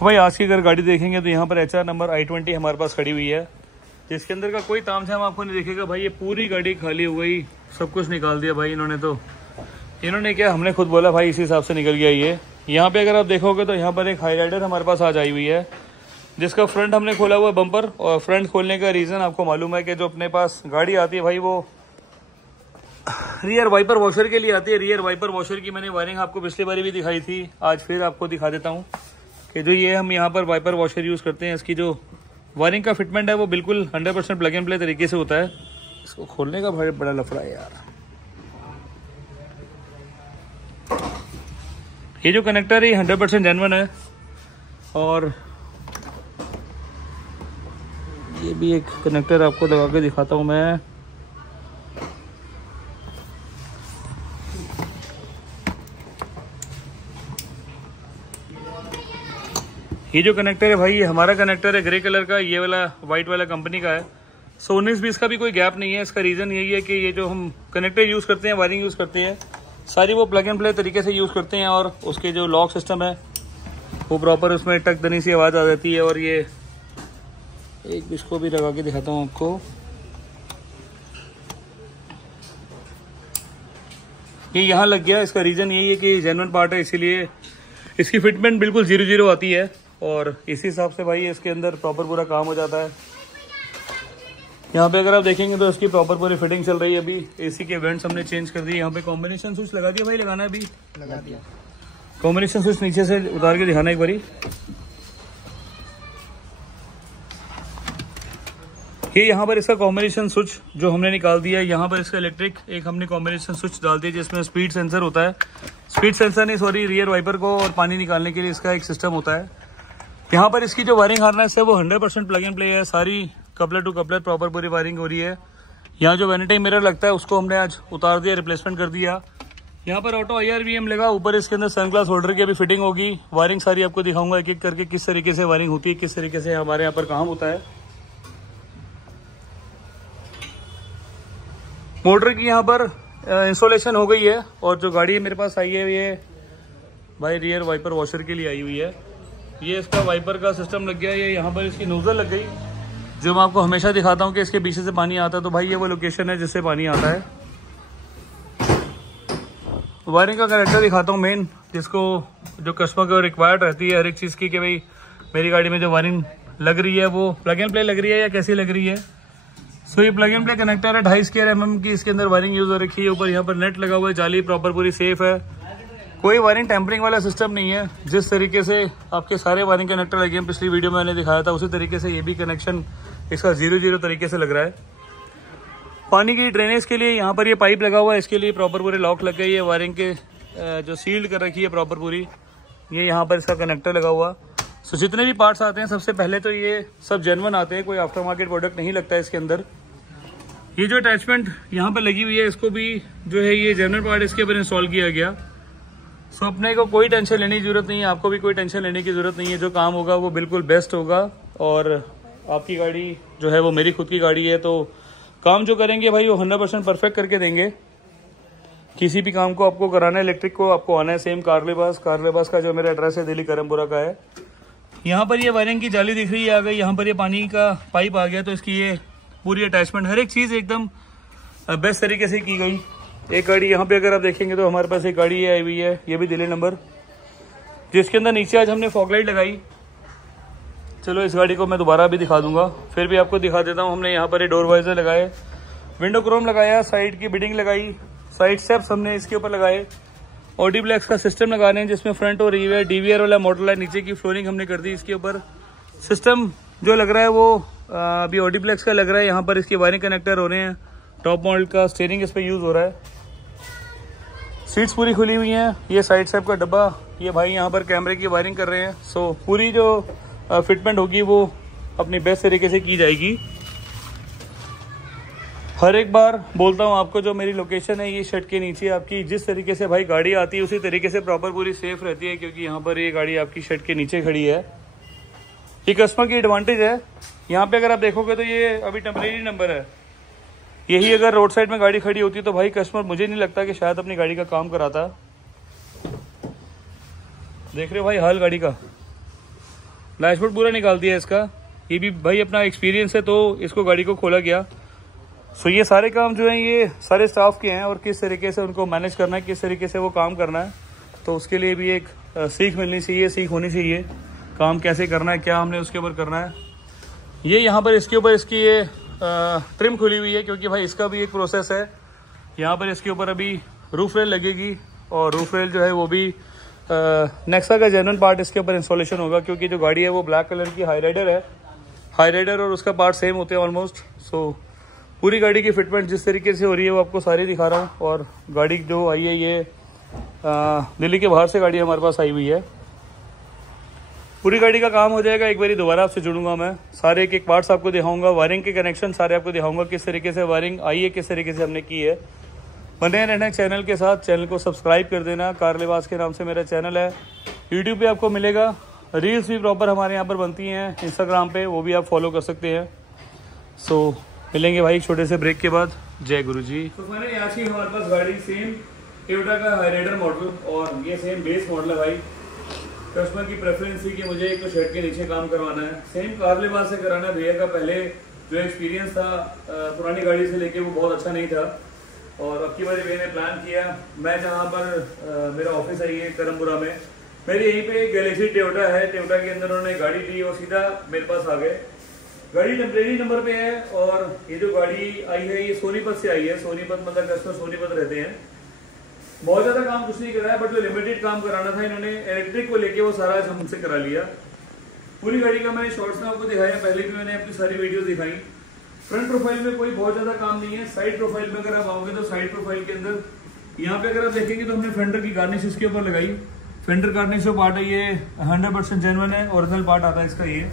भाई आज की अगर गाड़ी देखेंगे तो यहाँ पर HR नंबर I20 हमारे पास खड़ी हुई है, जिसके अंदर का कोई तामझाम आपको नहीं दिखेगा भाई। ये पूरी गाड़ी खाली हो गई, सब कुछ निकाल दिया भाई इन्होंने। तो इन्होंने क्या, हमने खुद बोला भाई इसी हिसाब से निकल गया ये। यहाँ पे अगर आप देखोगे तो यहाँ पर एक हाईलाइटर हमारे पास आज आई हुई है, जिसका फ्रंट हमने खोला हुआ है बम्पर। और फ्रंट खोलने का रीज़न आपको मालूम है कि जो अपने पास गाड़ी आती है भाई वो रियर वाइपर वॉशर के लिए आती है। रियर वाइपर वॉशर की मैंने वायरिंग आपको पिछली बार भी दिखाई थी, आज फिर आपको दिखा देता हूँ कि जो ये हम यहाँ पर वाइपर वॉशर यूज़ करते हैं, इसकी जो वायरिंग का फिटमेंट है वो बिल्कुल 100% प्लग एंड प्ले तरीके से होता है। इसको खोलने का भाई बड़ा लफड़ा है यार। ये जो कनेक्टर है 100% जेन्युइन है। और ये भी एक कनेक्टर आपको लगा के दिखाता हूँ मैं। ये जो कनेक्टर है भाई, ये हमारा कनेक्टर है ग्रे कलर का, ये वाला वाइट वाला कंपनी का है। 19-20 का भी कोई गैप नहीं है। इसका रीज़न यही है कि ये जो हम कनेक्टर यूज़ करते हैं, वायरिंग यूज़ करते हैं, सारी वो प्लग एंड प्ले तरीके से यूज़ करते हैं। और उसके जो लॉक सिस्टम है वो प्रॉपर, उसमें टक दनी सी आवाज़ आ जाती है। और ये एक इसको भी लगा के दिखाता हूँ आपको, ये यहाँ लग गया। इसका रीज़न यही है कि जेन्युइन पार्ट है, इसीलिए इसकी फिटमेंट बिल्कुल 0-0 आती है। और इसी हिसाब से भाई इसके अंदर प्रॉपर पूरा काम हो जाता है। यहाँ पे अगर आप देखेंगे तो इसकी प्रॉपर पूरी फिटिंग चल रही है। अभी AC के वेंट्स हमने चेंज कर दिए। यहाँ पे कॉम्बिनेशन स्विच लगा दिया भाई, लगाना है अभी लगा दिया। कॉम्बिनेशन स्विच नीचे से उतार के दिखाना एक बारी। ये यहाँ पर इसका कॉम्बिनेशन स्विच जो हमने निकाल दिया है। यहाँ पर इसका इलेक्ट्रिक एक हमने कॉम्बिनेशन स्विच डाल दिया, जिसमें स्पीड सेंसर होता है। स्पीड सेंसर नहीं, सॉरी, रियर वाइपर को और पानी निकालने के लिए इसका एक सिस्टम होता है। यहाँ पर इसकी जो वायरिंग हार्नेस है वो 100% प्लग एंड प्ले है। सारी कपलर टू कपलर प्रॉपर पूरी वायरिंग हो रही है। यहाँ जो वैनिटी मिरर लगता है उसको हमने आज उतार दिया, रिप्लेसमेंट कर दिया। यहाँ पर ऑटो IRVM लगा, ऊपर इसके अंदर सनग्लास होल्डर की अभी फिटिंग होगी। वायरिंग सारी आपको दिखाऊंगा एक एक करके, किस तरीके से वायरिंग होती है, किस तरीके से हमारे यहाँ पर काम होता है। मोटर की यहाँ पर इंस्टॉलेशन हो गई है। और जो गाड़ी मेरे पास आई है ये भाई रियर वाइपर वॉशर के लिए आई हुई है। ये इसका वाइपर का सिस्टम लग गया है। ये यहाँ पर इसकी नोजल लग गई, जो मैं आपको हमेशा दिखाता हूँ कि इसके पीछे से पानी आता है। तो भाई ये वो लोकेशन है जिससे पानी आता है। वायरिंग का कनेक्टर दिखाता हूँ मेन, जिसको जो कस्टमर को रिक्वायर्ड रहती है हर एक चीज़ की, कि भाई मेरी गाड़ी में जो वायरिंग लग रही है वो प्लग एंड प्ले लग रही है या कैसी लग रही है। सो ये प्लग एंड प्ले कनेक्टर है, 2.5 स्क्वायर mm की इसके अंदर वायरिंग यूज हो रखी है। ऊपर यहाँ पर नेट लगा हुआ है, जाली प्रॉपर पूरी सेफ है, कोई वायरिंग टेम्परिंग वाला सिस्टम नहीं है। जिस तरीके से आपके सारे वायरिंग कनेक्टर लगे हैं, पिछली वीडियो में मैंने दिखाया था, उसी तरीके से ये भी कनेक्शन इसका 0-0 तरीके से लग रहा है। पानी की ड्रेनेज के लिए यहाँ पर ये पाइप लगा हुआ है, इसके लिए प्रॉपर पूरे लॉक लग गई है। वायरिंग के जो सील्ड कर रखी है प्रॉपर पूरी, ये यहाँ पर इसका कनेक्टर लगा हुआ। सो जितने भी पार्ट्स आते हैं सबसे पहले तो ये सब जेन्युइन आते हैं, कोई आफ्टर मार्केट प्रोडक्ट नहीं लगता है इसके अंदर। ये जो अटैचमेंट यहाँ पर लगी हुई है, इसको भी जो है ये जेन्युइन पार्ट इसके ऊपर इंस्टॉल किया गया। सो अपने को कोई टेंशन लेने की जरूरत नहीं है, आपको भी कोई टेंशन लेने की जरूरत नहीं है। जो काम होगा वो बिल्कुल बेस्ट होगा। और आपकी गाड़ी जो है वो मेरी खुद की गाड़ी है, तो काम जो करेंगे भाई वो 100% परफेक्ट करके देंगे। किसी भी काम को आपको कराना है इलेक्ट्रिक को, आपको आना है सेम कारलेबास का जो मेरा एड्रेस है दिल्ली करमपुरा का है। यहाँ पर ये वायरिंग की जाली दिख रही है आ गई, यहाँ पर ये पानी का पाइप आ गया। तो इसकी ये पूरी अटैचमेंट हर एक चीज़ एकदम बेस्ट तरीके से की गई। एक गाड़ी यहाँ पे अगर आप देखेंगे तो हमारे पास एक गाड़ी आई हुई है, ये भी दिल्ली नंबर, जिसके अंदर नीचे आज हमने फॉग लाइट लगाई। चलो इस गाड़ी को मैं दोबारा भी दिखा दूंगा, फिर भी आपको दिखा देता हूँ। हमने यहाँ पर ये डोर वाइजर लगाए, विंडो क्रोम लगाया, साइड की बिडिंग लगाई, साइड स्टेप्स हमने इसके ऊपर लगाए, ऑडी ब्लैक्स का सिस्टम लगाने हैं जिसमें फ्रंट और रियर DVR वाला मॉडल है। नीचे की फ्लोरिंग हमने कर दी इसके ऊपर। सिस्टम जो लग रहा है वो अभी ऑडी ब्लैक्स का लग रहा है। यहाँ पर इसके वायरिंग कनेक्टर हो रहे हैं, टॉप मॉडल का स्टीयरिंग इस पर यूज़ हो रहा है। सीट्स पूरी खुली हुई हैं। ये साइड स्टेप का डब्बा, ये भाई यहाँ पर कैमरे की वायरिंग कर रहे हैं। सो पूरी जो फिटमेंट होगी वो अपनी बेस्ट तरीके से की जाएगी। हर एक बार बोलता हूँ आपको, जो मेरी लोकेशन है ये शेड के नीचे, आपकी जिस तरीके से भाई गाड़ी आती है उसी तरीके से प्रॉपर पूरी सेफ रहती है, क्योंकि यहाँ पर ये गाड़ी आपकी शेड के नीचे खड़ी है। ये कस्टमर की एडवांटेज है। यहाँ पे अगर आप देखोगे तो ये अभी टेम्परेरी नंबर है। यही अगर रोड साइड में गाड़ी खड़ी होती तो भाई कस्टमर मुझे नहीं लगता कि शायद अपनी गाड़ी का काम कराता। देख रहे हो भाई हाल गाड़ी का। डैशबोर्ड पूरा निकाल दिया इसका। ये भी भाई अपना एक्सपीरियंस है तो इसको गाड़ी को खोला गया। सो ये सारे काम जो हैं ये सारे स्टाफ के हैं और किस तरीके से उनको मैनेज करना है, किस तरीके से वो काम करना है, तो उसके लिए भी एक सीख मिलनी चाहिए, सीख होनी चाहिए काम कैसे करना है, क्या हमने उसके ऊपर करना है। ये यहाँ पर इसके ऊपर इसकी ये ट्रिम खुली हुई है क्योंकि भाई इसका भी एक प्रोसेस है। यहाँ पर इसके ऊपर अभी रूफ रेल लगेगी और रूफ रेल जो है वो भी नेक्सा का जेन्युइन पार्ट इसके ऊपर इंस्टॉलेशन होगा क्योंकि जो गाड़ी है वो ब्लैक कलर की हाई राइडर है। हाई राइडर और उसका पार्ट सेम होते हैं ऑलमोस्ट। सो पूरी गाड़ी की फिटमेंट जिस तरीके से हो रही है वो आपको सारी दिखा रहा हूँ। और गाड़ी जो आई है ये दिल्ली के बाहर से गाड़ी हमारे पास आई हुई है। पूरी गाड़ी का काम हो जाएगा। एक बारी दोबारा आपसे जुड़ूंगा मैं, सारे एक एक पार्ट्स आपको दिखाऊंगा, वायरिंग के कनेक्शन सारे आपको दिखाऊंगा, किस तरीके से वायरिंग आई है, किस तरीके से हमने की है। बने रहना चैनल के साथ, चैनल को सब्सक्राइब कर देना। कार लिबास के नाम से मेरा चैनल है, यूट्यूब पे आपको मिलेगा। रील्स भी प्रॉपर हमारे यहाँ पर बनती हैं इंस्टाग्राम पे, वो भी आप फॉलो कर सकते हैं। सो मिलेंगे भाई छोटे से ब्रेक के बाद। जय गुरु जी। तो मैंने आज की हमारे पास गाड़ी सेम टोयोटा का हाई राइडर मॉडल और ये सेम बेस मॉडल है भाई। कस्टमर की प्रेफरेंस थी कि मुझे एक तो शेड के नीचे काम करवाना है, सेम कार लिबास से कराना है। भैया का पहले जो एक्सपीरियंस था पुरानी गाड़ी से लेके वो बहुत अच्छा नहीं था और अब की बार भैया ने प्लान किया। मैं जहाँ पर मेरा ऑफिस है ये करमपुरा में, मेरे यहीं पे एक गैलेक्सी टोयोटा है। टोयोटा के अंदर उन्होंने गाड़ी दी और सीधा मेरे पास आ गए। गाड़ी टेम्परेरी नंबर पे है और ये जो गाड़ी आई है ये सोनीपत से आई है। सोनीपत मतलब कस्टमर सोनीपत रहते हैं। बहुत ज्यादा काम कुछ नहीं कराया बट जो लिमिटेड काम कराना था इन्होंने इलेक्ट्रिक को लेके वो सारा हमसे करा लिया। पूरी गाड़ी का मैंने शॉर्ट्स में आपको दिखाया, पहले भी मैंने अपनी सारी वीडियो दिखाई। फ्रंट प्रोफाइल में कोई बहुत ज्यादा काम नहीं है। साइड प्रोफाइल में अगर आप आओगे तो साइड प्रोफाइल के अंदर यहाँ पे अगर आप देखेंगे तो हमने फेंडर की गार्निश इसके ऊपर लगाई। फेंडर गार्निश जो पार्ट है ये 100% जेन्युइन है, ओरिजिनल पार्ट आता है इसका ये।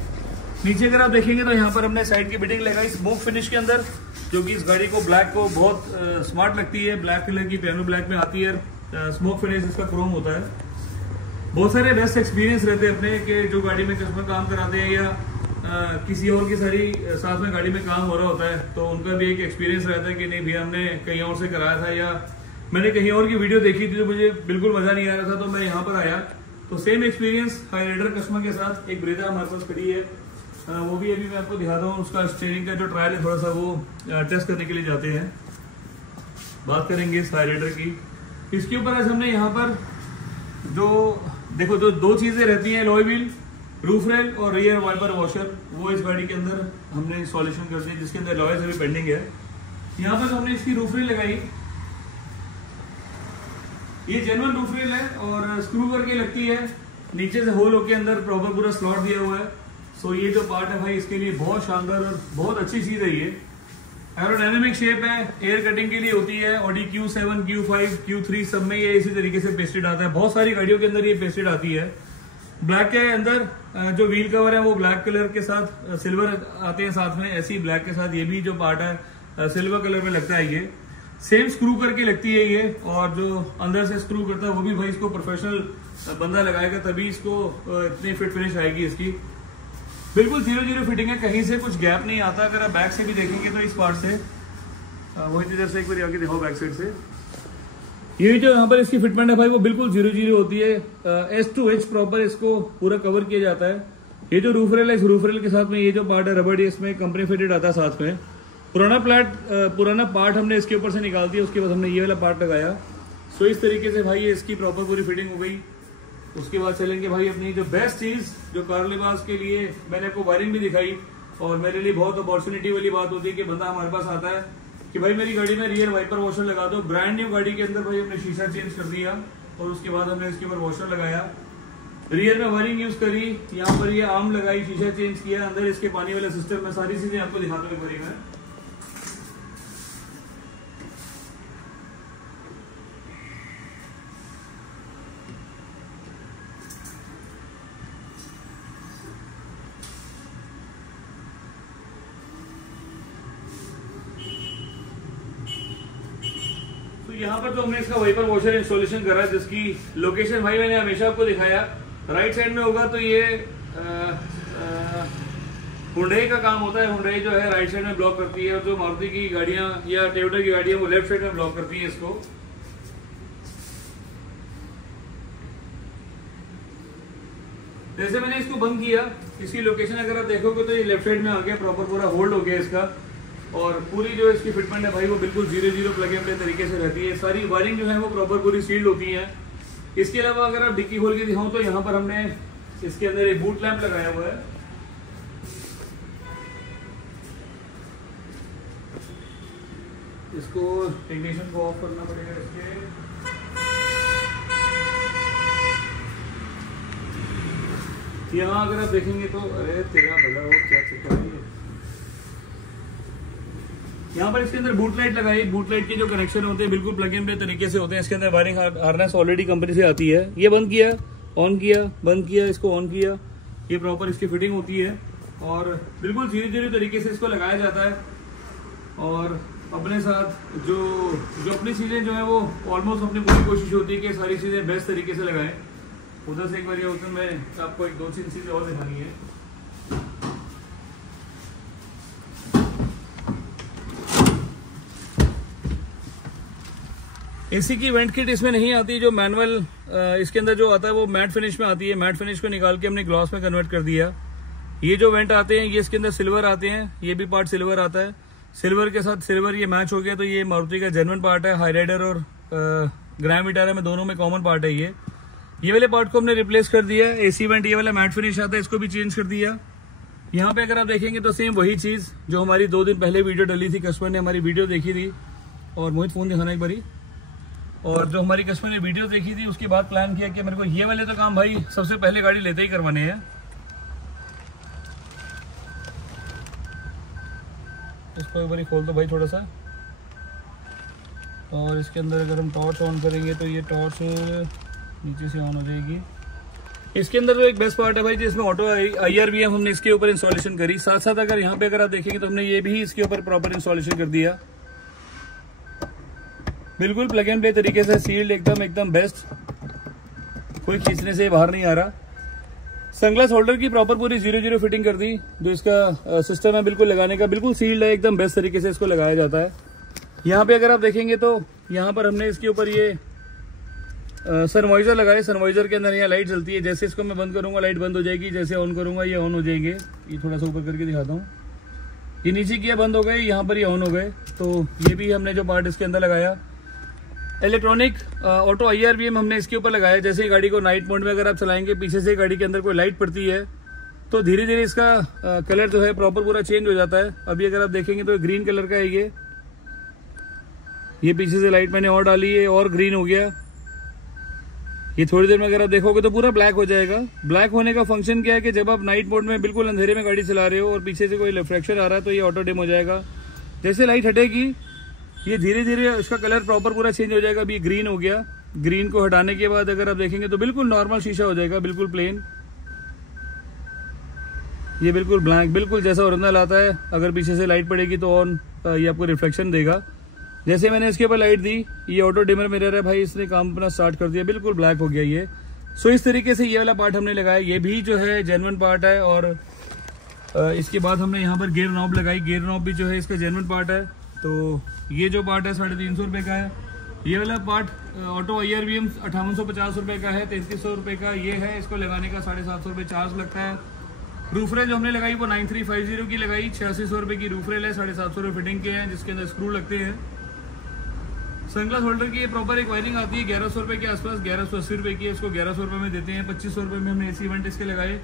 नीचे अगर आप देखेंगे तो यहाँ पर हमने साइड की बिडिंग लगाई स्मोक फिनिश के अंदर, जो कि इस गाड़ी को ब्लैक को बहुत स्मार्ट लगती है। ब्लैक कलर की पियानो ब्लैक में आती है। स्मोक फिनिश इसका क्रोम होता है। बहुत सारे बेस्ट एक्सपीरियंस रहते हैं अपने कि जो गाड़ी में कस्टमर काम कराते हैं या किसी और की सारी साथ में गाड़ी में काम हो रहा होता है तो उनका भी एक एक्सपीरियंस रहता है कि नहीं भैया हमने कहीं और से कराया था या मैंने कहीं और की वीडियो देखी थी तो मुझे बिल्कुल मजा नहीं आ रहा था तो मैं यहाँ पर आया। तो same experience high rider customer के साथ। एक ब्रेजा हमारे पास खड़ी है, वो भी अभी मैं आपको दिखाता हूँ। उसका स्टीयरिंग का जो ट्रायल है थोड़ा सा वो टेस्ट करने के लिए जाते हैं। बात करेंगे इस हाई राइडर की। इसके ऊपर आज हमने यहाँ पर जो देखो जो दो चीजें रहती हैं, अलॉय व्हील, रूफ रेल और रियर वाइपर वॉशर, वो इस गाड़ी के अंदर हमने इंस्टॉलेशन कर दी जिसके अंदर अलॉयज अभी पेंडिंग है। यहाँ पर हमने इसकी रूफ रेल लगाई। ये जेन्युइन रूफ रेल है और स्क्रू करके लगती है। नीचे से होल होके अंदर प्रॉपर पूरा स्लॉट दिया हुआ है। सो ये जो पार्ट है भाई इसके लिए बहुत शानदार और बहुत अच्छी चीज है। ये एरोडायनेमिक शेप है, एयर कटिंग के लिए होती है। ऑडी Q7, Q5, Q3 सब में ये इसी तरीके से पेस्टेड आता है। बहुत सारी गाड़ियों के अंदर ये पेस्टेड आती है। ब्लैक के अंदर जो व्हील कवर है वो ब्लैक कलर के साथ सिल्वर आते हैं साथ में, ऐसी ब्लैक के साथ ये भी जो पार्ट है सिल्वर कलर में लगता है। ये सेम स्क्रू करके लगती है ये, और जो अंदर से स्क्रू करता है वो भी भाई इसको प्रोफेशनल बंदा लगाएगा तभी इसको इतनी फिट फिनिश आएगी इसकी। बिल्कुल 0-0 फिटिंग है, कहीं से कुछ गैप नहीं आता। अगर आप बैक से भी देखेंगे तो इस पार्ट से वही इधर से एक बार आगे दिखाओ बैक साइड से, ये जो यहाँ पर इसकी फिटमेंट है भाई वो बिल्कुल 0-0 होती है। S to H प्रॉपर इसको पूरा कवर किया जाता है। ये जो रूफ रेल है इस रूफ रेल के साथ में ये जो पार्ट है रबड़, इसमें कंपनी फिटेड आता है साथ में। पुराना पार्ट हमने इसके ऊपर से निकाल दिया, उसके बाद हमने ये वाला पार्ट लगाया। सो इस तरीके से भाई इसकी प्रॉपर पूरी फिटिंग हो गई। उसके बाद चलेंगे भाई अपनी जो बेस्ट चीज जो कार लिबास के लिए मैंने आपको वायरिंग भी दिखाई, और मेरे लिए बहुत अपॉर्चुनिटी वाली बात होती है कि बंदा हमारे पास आता है कि भाई मेरी गाड़ी में रियर वाइपर वॉशर लगा दो। ब्रांड न्यू गाड़ी के अंदर भाई हमने शीशा चेंज कर दिया और उसके बाद हमने इसके ऊपर वॉशर लगाया। रियर में वायरिंग यूज करी, यहाँ पर ये आर्म लगाई, शीशा चेंज किया, अंदर इसके पानी वाला सिस्टम में सारी चीजें आपको दिखाता हूँ एक बार। यहाँ पर तो हमने इसका वाइपर वॉशर इंस्टॉलेशन करा जिसकी लोकेशन भाई मैंने हमेशा आपको दिखाया। राइट साइड में होगा तो ये हुंडई का काम होता है। हुंडई जो है राइट साइड में ब्लॉक करती है और जो मारुति की गाड़ियां या टोयोटा की गाड़ियां वो लेफ्ट साइड में ब्लॉक करती हैं इसको। जैसे मैंने इसको बंद किया, इसकी लोकेशन अगर आप देखोगे तो ये लेफ्ट साइड में आ गया, प्रॉपर पूरा होल्ड हो गया इसका। और पूरी जो इसकी फिटमेंट है भाई वो बिल्कुल 0-0 प्लग एंड प्ले तरीके से रहती है। सारी वायरिंग जो है वो प्रॉपर पूरी सील्ड होती है। इसके अलावा अगर आप डिक्की खोल के दिखाऊं तो यहाँ पर हमने इसके अंदर एक बूट लैंप लगाया हुआ है। इसको इग्निशन को ऑफ करना पड़ेगा इसके। यहाँ अगर आप देखेंगे तो अरे तेरा भला वो क्या चक्कर है। यहाँ पर इसके अंदर बूट लाइट लगाई। बूट लाइट के जो कनेक्शन होते हैं बिल्कुल प्लग इन प्ले तरीके से होते हैं। इसके अंदर वायरिंग हार्नेस ऑलरेडी कंपनी से आती है। ये बंद किया, ऑन किया, बंद किया, इसको ऑन किया, ये प्रॉपर इसकी फिटिंग होती है और बिल्कुल धीरे-धीरे तरीके से इसको लगाया जाता है। और अपने साथ जो अपनी चीज़ें जो है वो ऑलमोस्ट अपनी पूरी कोशिश होती है कि सारी चीज़ें बेस्ट तरीके से लगाएं। उधर से एक बार ये होता है, मैं आपको एक 2-3 चीज़ें और दिखानी है। एसी की वेंट किट इसमें नहीं आती। जो मैनुअल इसके अंदर जो आता है वो मैट फिनिश में आती है। मैट फिनिश को निकाल के हमने ग्लॉस में कन्वर्ट कर दिया। ये जो वेंट आते हैं ये इसके अंदर सिल्वर आते हैं। ये भी पार्ट सिल्वर आता है। सिल्वर के साथ सिल्वर ये मैच हो गया तो ये मारुति का जेन्युइन पार्ट है। हाईराइडर और ग्रैंड विटारा में दोनों में कॉमन पार्ट है। ये वाले पार्ट को हमने रिप्लेस कर दिया। एसी वेंट ये वाला मैट फिनिश आता है, इसको भी चेंज कर दिया। यहाँ पे अगर आप देखेंगे तो सेम वही चीज जो हमारी 2 दिन पहले वीडियो डली थी। कस्टमर ने हमारी वीडियो देखी थी और मोहित फोन दिखाना एक बारी। और जो हमारी कस्टमर ने वीडियो देखी थी उसके बाद प्लान किया कि मेरे को ये वाले तो काम भाई सबसे पहले गाड़ी लेते ही करवाने हैं। इसको एक बार खोल दो भाई थोड़ा सा। और इसके अंदर अगर हम टॉर्च ऑन करेंगे तो ये टॉर्च नीचे से ऑन हो जाएगी। इसके अंदर जो एक बेस्ट पार्ट है भाई जिसमें ऑटो IRVM हमने इसके ऊपर इंस्टॉलेशन करी। साथ साथ अगर यहाँ पे अगर आप देखेंगे तो हमने ये भी इसके ऊपर प्रॉपर इंस्टॉलेशन कर दिया। बिल्कुल प्लग एंड प्ले तरीके से सील्ड, एकदम बेस्ट, कोई खींचने से बाहर नहीं आ रहा। सनग्लास होल्डर की प्रॉपर पूरी 0-0 फिटिंग कर दी। जो इसका सिस्टम है बिल्कुल लगाने का, बिल्कुल सील्ड है, एकदम बेस्ट तरीके से इसको लगाया जाता है। यहाँ पे अगर आप देखेंगे तो यहाँ पर हमने इसके ऊपर ये सनवाइजर लगाए। सनवाइजर के अंदर यहाँ लाइट जलती है। जैसे इसको मैं बंद करूंगा लाइट बंद हो जाएगी, जैसे ऑन करूंगा ये ऑन हो जाएंगे। ये थोड़ा सा ऊपर करके दिखाता हूँ। ये नीचे किया बंद हो गए, यहाँ पर ये ऑन हो गए। तो ये भी हमने जो पार्ट इसके अंदर लगाया। इलेक्ट्रॉनिक ऑटो IRVM हमने इसके ऊपर लगाया। जैसे ही गाड़ी को नाइट मोड में अगर आप चलाएंगे, पीछे से गाड़ी के अंदर कोई लाइट पड़ती है तो धीरे धीरे इसका कलर जो है प्रॉपर पूरा चेंज हो जाता है। अभी अगर आप देखेंगे तो ग्रीन कलर का है ये पीछे से लाइट मैंने और डाली है और ग्रीन हो गया। ये थोड़ी देर में अगर आप देखोगे तो पूरा ब्लैक हो जाएगा। ब्लैक होने का फंक्शन क्या है कि जब आप नाइट मोड में बिल्कुल अंधेरे में गाड़ी चला रहे हो और पीछे से कोई रिफ्लेक्शन आ रहा है तो ये ऑटो डिम हो जाएगा। जैसे लाइट हटेगी ये धीरे धीरे इसका कलर प्रॉपर पूरा चेंज हो जाएगा। अभी ग्रीन हो गया। ग्रीन को हटाने के बाद अगर आप देखेंगे तो बिल्कुल नॉर्मल शीशा हो जाएगा, बिल्कुल प्लेन। ये बिल्कुल ब्लैक, बिल्कुल जैसा ओरिजिनल आता है। अगर पीछे से लाइट पड़ेगी तो ऑन ये आपको रिफ्लेक्शन देगा। जैसे मैंने इसके ऊपर लाइट दी, ये ऑटो डिमर मिरर है भाई, इसने काम अपना स्टार्ट कर दिया, बिल्कुल ब्लैक हो गया ये। सो इस तरीके से ये वाला पार्ट हमने लगाया। ये भी जो है जेन्युइन पार्ट है। और इसके बाद हमने यहाँ पर गेयर नॉब लगाई। गेयर नॉब भी जो है इसका जेन्युइन पार्ट है। तो ये जो पार्ट है 350 रुपये का है। ये वाला पार्ट ऑटो IRVM 5850 रुपये का है। 3300 रुपये का ये है। इसको लगाने का 750 रुपये चार्ज लगता है। रूफ रेल जो हमने लगाई वो 9350 की लगाई। 8600 रुपये की रूफ रेल है। 750 रुपये फिटिंग के हैं जिसके अंदर स्क्रू लगते हैं। सनग्लास होल्डर की ये प्रॉपर एक वायरिंग आती है 1100 रुपये के आसपास, 1180 रुपये की। इसको 1100 रुपये में देते हैं। 2500 रुपये में हमने एसी वेंट इसके लगाए।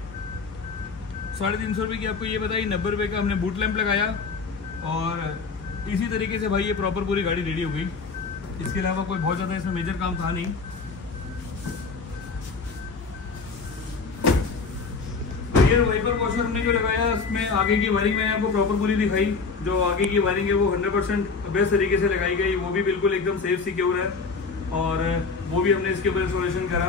350 रुपये की आपको ये बताई। 90 रुपये का हमने बूट लैंप लगाया। और इसी तरीके से भाई ये प्रॉपर पूरी गाड़ी रेडी हो गई। इसके अलावा कोई बहुत ज़्यादा इसमें मेजर काम था नहीं। ये वाइपर वॉशर हमने जो लगाया उसमें आगे की वायरिंग मैंने आपको प्रॉपर पूरी दिखाई। जो आगे की वायरिंग है वो 100% बेस्ट तरीके से लगाई गई। वो भी बिल्कुल एकदम सेफ सिक्योर है। और वो भी हमने इसके ऊपर इंस्टॉलेशन करा।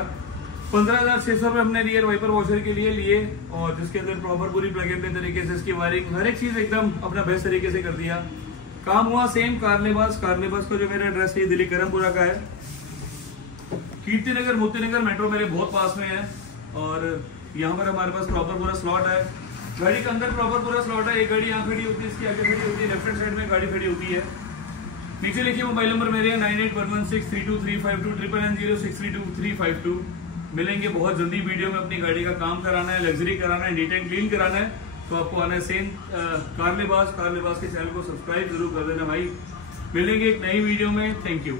15,600 रुपये हमने रियर वाइपर वॉशर के लिए लिए। और जिसके अंदर प्रॉपर पूरी प्लग एंड प्ले तरीके से इसकी वायरिंग हर एक चीज़ एकदम अपना बेस्ट तरीके से कर दिया। काम हुआ सेम कारलेबास का जो मेरा एड्रेस है दिल्ली करमपुरा का है। कीर्ति नगर मोती नगर मेट्रो मेरे बहुत पास में है। और यहाँ पर हमारे पास प्रॉपर पूरा स्लॉट है। गाड़ी के अंदर प्रॉपर पूरा स्लॉट है। एक गाड़ी यहाँ खड़ी होती है, इसकी आगे खड़ी होती है, लेफ्ट हैंड साइड में गाड़ी खड़ी होती है। नीचे लिखिए मोबाइल नंबर मेरे 9811632352 9990632 352। मिलेंगे बहुत जल्दी वीडियो में। अपनी गाड़ी का काम कराना है, लग्जरी कराना है, नीट एंड क्लीन कराना है, तो आपको आना है सेम कार लिबास के चैनल को सब्सक्राइब जरूर कर देना भाई। मिलेंगे एक नई वीडियो में। Thank you.